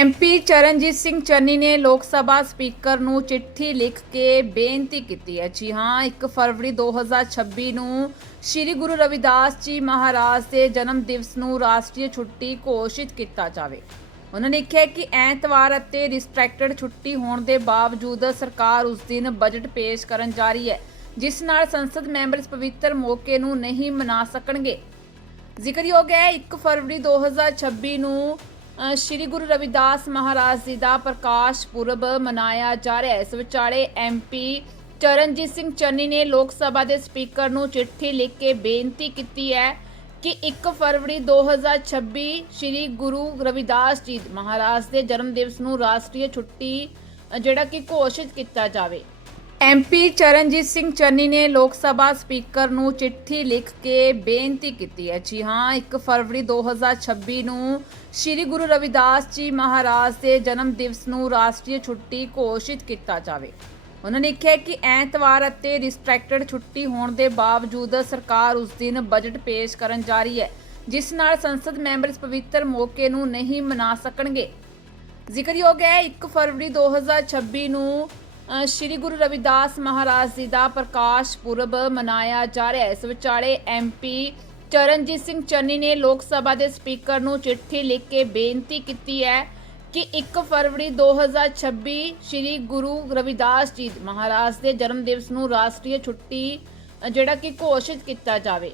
MP Charanjit Singh Channi ਨੇ ਲੋਕ ਸਭਾ speaker ਨੂੰ ਚਿੱਠੀ ਲਿਖ ਕੇ ਬੇਨਤੀ ਕੀਤੀ ਹੈ। ਜੀ ਹਾਂ 1 ਫਰਵਰੀ 2026 ਨੂੰ ਸ੍ਰੀ ਗੁਰੂ ਰਵਿਦਾਸ ਜੀ ਮਹਾਰਾਜ ਦੇ ਜਨਮ ਦਿਵਸ ਨੂੰ ਰਾਸ਼ਟਰੀ ਛੁੱਟੀ ਘੋਸ਼ਿਤ ਕੀਤਾ ਜਾਵੇ। ਉਹਨਾਂ ਨੇ ਕਿਹਾ ਕਿ ਐਤਵਾਰ ਅਤੇ ਰਿਸਟ੍ਰਿਕਟਡ ਛੁੱਟੀ ਹੋਣ ਦੇ ਬਾਵਜੂਦ ਸਰਕਾਰ ਉਸ ਦਿਨ ਬਜਟ ਪੇਸ਼ ਕਰਨ ਜਾ ਰਹੀ ਹੈ, ਜਿਸ ਨਾਲ ਸੰਸਦ ਮੈਂਬਰ ਇਸ ਪਵਿੱਤਰ ਮੌਕੇ ਨੂੰ ਨਹੀਂ ਮਨਾ ਸਕਣਗੇ। ਜ਼ਿਕਰਯੋਗ ਹੈ 1 ਫਰਵਰੀ 2026 ਨੂੰ ਸ਼੍ਰੀ ਗੁਰੂ ਰਵਿਦਾਸ ਮਹਾਰਾਜ ਜੀ ਦਾ ਪ੍ਰਕਾਸ਼ ਪੁਰਬ ਮਨਾਇਆ ਜਾ ਰਿਹਾ ਹੈ। ਇਸ ਵਿਚਾਲੇ ਐਮਪੀ ਚਰਨਜੀਤ ਸਿੰਘ ਚੰਨੀ ਨੇ ਲੋਕ ਸਭਾ ਦੇ ਸਪੀਕਰ ਨੂੰ ਚਿੱਠੀ ਲਿਖ ਕੇ ਬੇਨਤੀ ਕੀਤੀ ਹੈ ਕਿ 1 ਫਰਵਰੀ 2026 ਸ਼੍ਰੀ ਗੁਰੂ ਰਵਿਦਾਸ ਜੀ ਮਹਾਰਾਜ ਦੇ ਜਨਮ ਦਿਵਸ ਨੂੰ ਰਾਸ਼ਟਰੀ ਛੁੱਟੀ ਜਿਹੜਾ ਕਿ ਘੋਸ਼ਿਤ ਕੀਤਾ ਜਾਵੇ। ਐਮਪੀ ਚਰਨਜੀਤ ਸਿੰਘ ਚੰਨੀ ਨੇ ਲੋਕ ਸਭਾ ਸਪੀਕਰ ਨੂੰ ਚਿੱਠੀ ਲਿਖ ਕੇ ਬੇਨਤੀ ਕੀਤੀ ਹੈ। ਜੀ ਹਾਂ 1 ਫਰਵਰੀ 2026 ਨੂੰ ਸ੍ਰੀ ਗੁਰੂ ਰਵਿਦਾਸ ਜੀ ਮਹਾਰਾਜ ਦੇ ਜਨਮ ਦਿਵਸ ਨੂੰ ਰਾਸ਼ਟਰੀ ਛੁੱਟੀ ਘੋਸ਼ਿਤ ਕੀਤਾ ਜਾਵੇ। ਉਹਨਾਂ ਨੇ ਕਿਹਾ ਕਿ ਐਤਵਾਰ ਅਤੇ ਰਿਸਟ੍ਰਿਕਟਡ ਛੁੱਟੀ ਹੋਣ ਦੇ ਬਾਵਜੂਦ ਸਰਕਾਰ ਉਸ ਦਿਨ ਬਜਟ ਪੇਸ਼ ਕਰਨ ਜਾ ਰਹੀ ਹੈ, ਜਿਸ ਨਾਲ ਸੰਸਦ ਮੈਂਬਰ ਇਸ ਪਵਿੱਤਰ ਮੌਕੇ ਨੂੰ ਨਹੀਂ ਮਨਾ ਸਕਣਗੇ। ਜ਼ਿਕਰਯੋਗ ਹੈ 1 ਫਰਵਰੀ 2026 ਨੂੰ ਸ਼੍ਰੀ ਗੁਰੂ ਰਵਿਦਾਸ ਮਹਾਰਾਜ ਜੀ ਦਾ ਪ੍ਰਕਾਸ਼ ਪੁਰਬ ਮਨਾਇਆ ਜਾ ਰਿਹਾ ਹੈ। ਇਸ ਵਿਚਾਲੇ ਐਮਪੀ ਚਰਨਜੀਤ ਸਿੰਘ ਚੰਨੀ ਨੇ ਲੋਕ ਸਭਾ ਦੇ ਸਪੀਕਰ ਨੂੰ ਚਿੱਠੀ ਲਿਖ ਕੇ ਬੇਨਤੀ ਕੀਤੀ ਹੈ ਕਿ 1 ਫਰਵਰੀ 2026 ਸ਼੍ਰੀ ਗੁਰੂ ਰਵਿਦਾਸ ਜੀ ਮਹਾਰਾਜ ਦੇ ਜਨਮ ਦਿਵਸ ਨੂੰ ਰਾਸ਼ਟਰੀ ਛੁੱਟੀ ਜਿਹੜਾ ਕਿ ਘੋਸ਼ਿਤ ਕੀਤਾ ਜਾਵੇ।